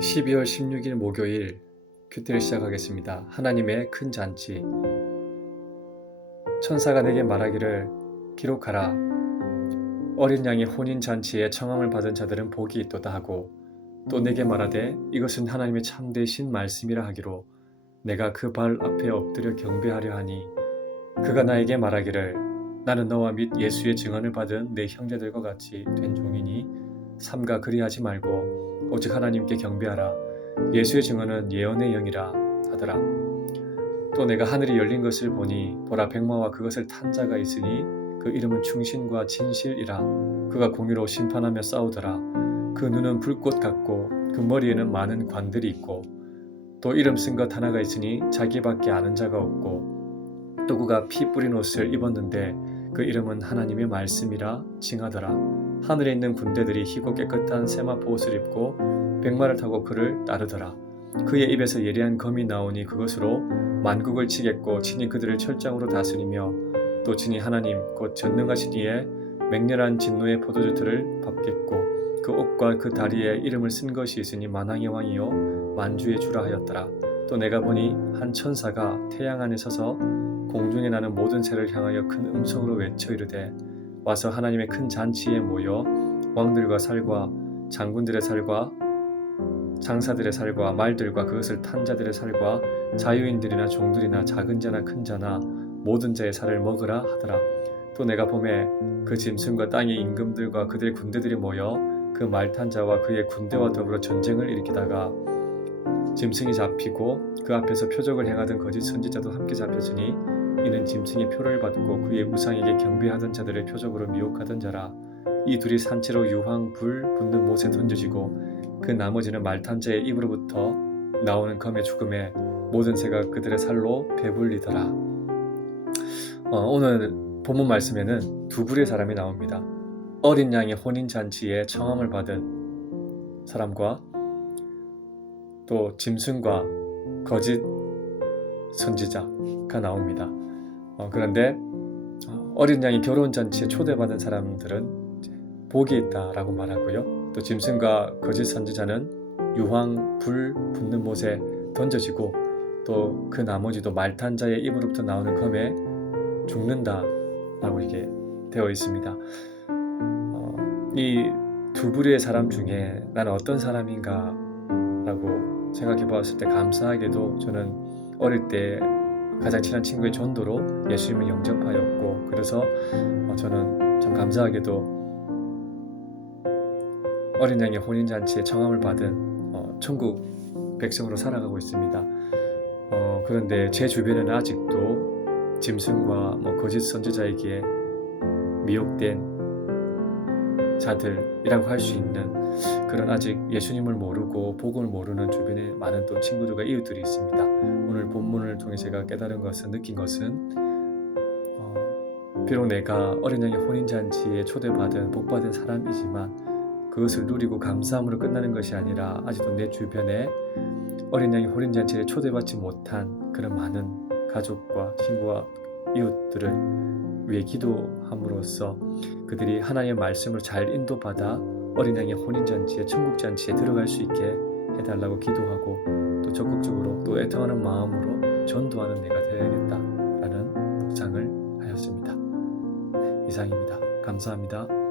12월 16일 목요일 큐티를 시작하겠습니다. 하나님의 큰 잔치. 천사가 내게 말하기를 기록하라. 어린 양의 혼인 잔치에 청함을 받은 자들은 복이 있도다 하고 또 내게 말하되 이것은 하나님의 참되신 말씀이라 하기로 내가 그 발 앞에 엎드려 경배하려 하니 그가 나에게 말하기를 나는 너와 및 예수의 증언을 받은 내 형제들과 같이 된 종이니 삼가 그리하지 말고 오직 하나님께 경배하라. 예수의 증언은 예언의 영이라 하더라. 또 내가 하늘이 열린 것을 보니 보라 백마와 그것을 탄 자가 있으니 그 이름은 충신과 진실이라. 그가 공의로 심판하며 싸우더라. 그 눈은 불꽃 같고 그 머리에는 많은 관들이 있고 또 이름 쓴 것 하나가 있으니 자기밖에 아는 자가 없고 또 그가 피 뿌린 옷을 입었는데 그 이름은 하나님의 말씀이라 칭하더라. 하늘에 있는 군대들이 희고 깨끗한 세마포 옷을 입고 백마를 타고 그를 따르더라. 그의 입에서 예리한 검이 나오니 그것으로 만국을 치겠고 친히 그들을 철장으로 다스리며 또 친히 하나님 곧 전능하신 이의 맹렬한 진노의 포도주 틀을 밟겠고 그 옷과 그 다리에 이름을 쓴 것이 있으니 만왕의 왕이요 만주의 주라 하였더라. 또 내가 보니 한 천사가 태양 안에 서서 공중에 나는 모든 새를 향하여 큰 음성으로 외쳐 이르되 와서 하나님의 큰 잔치에 모여 왕들과 살과 장군들의 살과 장사들의 살과 말들과 그것을 탄 자들의 살과 자유인들이나 종들이나 작은 자나 큰 자나 모든 자의 살을 먹으라 하더라. 또 내가 봄에 그 짐승과 땅의 임금들과 그들의 군대들이 모여 그 말탄 자와 그의 군대와 더불어 전쟁을 일으키다가 짐승이 잡히고 그 앞에서 표적을 행하던 거짓 선지자도 함께 잡혔으니 이는 짐승이 표를 받고 그의 우상에게 경배하던 자들의 표적으로 미혹하던 자라 이 둘이 산채로 유황 불 붙는 못에 던져지고 그 나머지는 말탄 자의 입으로부터 나오는 검의 죽음에 모든 새가 그들의 살로 배불리더라. 어, 오늘 본문 말씀에는 두 부류의 사람이 나옵니다. 어린 양의 혼인 잔치에 청함을 받은 사람과 또 짐승과 거짓 선지자가 나옵니다. 어, 그런데 어, 어린 양이 결혼 잔치에 초대받은 사람들은 복이 있다라고 말하고요. 또 짐승과 거짓 선지자는 유황 불 붙는 못에 던져지고 또 그 나머지도 말탄 자의 입으로부터 나오는 검에 죽는다라고 이게 되어 있습니다. 어, 이두 부류의 사람 중에 나는 어떤 사람인가라고 생각해 보았을 때 감사하게도 저는 어릴 때 가장 친한 친구의 전도로 예수님을 영접하였고 그래서 어, 저는 참 감사하게도 어린 양의 혼인 잔치에 청함을 받은 어, 천국 백성으로 살아가고 있습니다. 어, 그런데 제 주변에는 아직도 짐승과 뭐 거짓 선지자에게 미혹된 자들이라고 할 수 있는 그런 아직 예수님을 모르고 복음을 모르는 주변에 많은 또 친구들과 이웃들이 있습니다. 오늘 본문을 통해 제가 깨달은 것은 느낀 것은 어, 비록 내가 어린 양의 혼인 잔치에 초대받은 복받은 사람이지만 그것을 누리고 감사함으로 끝나는 것이 아니라 아직도 내 주변에 어린 양의 혼인 잔치에 초대받지 못한 그런 많은 가족과 친구와 이웃들을 위해 기도함으로써 그들이 하나님의 말씀을 잘 인도받아 어린 양의 혼인 잔치에 천국 잔치에 들어갈 수 있게 해달라고 기도하고 또 적극적으로 또 애통하는 마음으로 전도하는 내가 되어야겠다라는 묵상을 하였습니다. 이상입니다. 감사합니다.